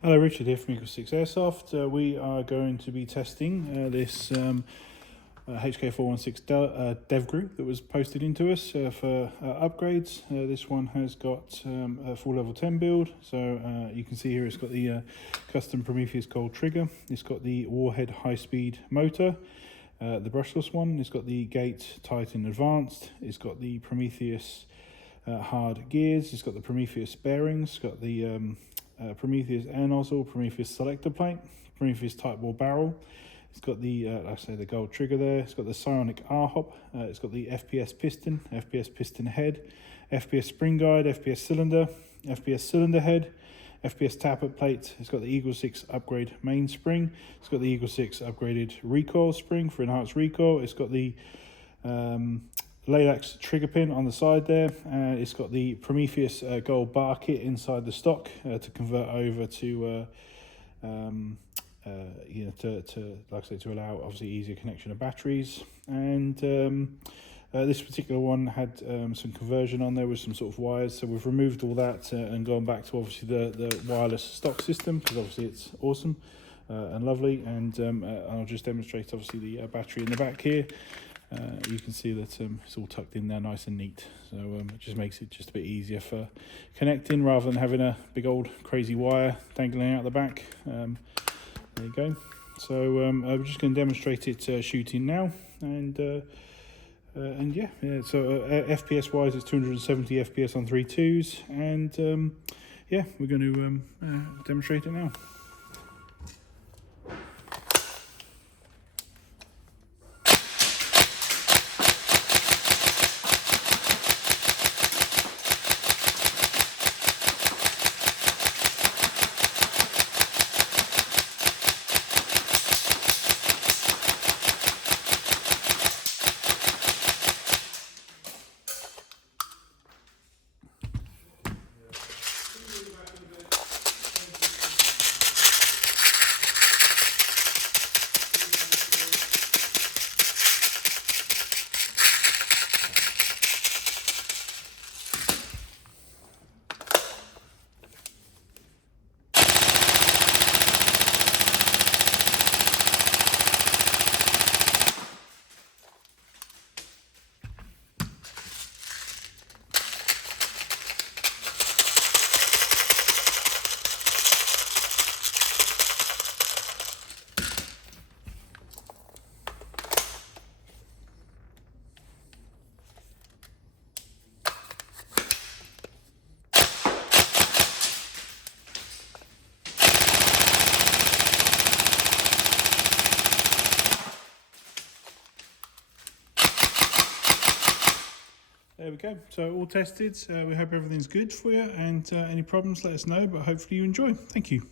Hello, Richard here from EagleSix Airsoft. We are going to be testing this HK416 Devgru that was posted into us for upgrades. This one has got a full level 10 build, so you can see here it's got the custom Prometheus Gold trigger, it's got the Warhead high-speed motor, the brushless one, it's got the Gate Titan Advanced, it's got the Prometheus hard gears, it's got the Prometheus Bearings, it's got the Prometheus Air Nozzle, Prometheus Selector Plate, Prometheus Tightbore barrel. It's got the, like I say, the gold trigger there. It's got the Psionic R-hop. It's got the FPS Piston, FPS Piston Head, FPS Spring guide, FPS Cylinder, FPS Cylinder Head, FPS Tappet Plate. It's got the EagleSix upgrade main spring. It's got the EagleSix upgraded Recoil spring for enhanced recoil. It's got the Latex trigger pin on the side there. It's got the Prometheus Gold bar kit inside the stock to convert over to like I say, to allow obviously easier connection of batteries. And this particular one had some conversion on there with some sort of wires, so we've removed all that and gone back to obviously the wireless stock system, because obviously it's awesome and lovely. And I'll just demonstrate obviously the battery in the back here. You can see that it's all tucked in there nice and neat, so it just makes it just a bit easier for connecting rather than having a big old crazy wire dangling out the back. There you go. So we're just going to demonstrate it shooting now, and yeah. So FPS wise it's 270 FPS on 3.2s, and yeah, we're going to demonstrate it now. There we go, so all tested. We hope everything's good for you, and any problems let us know, but hopefully you enjoy. Thank you.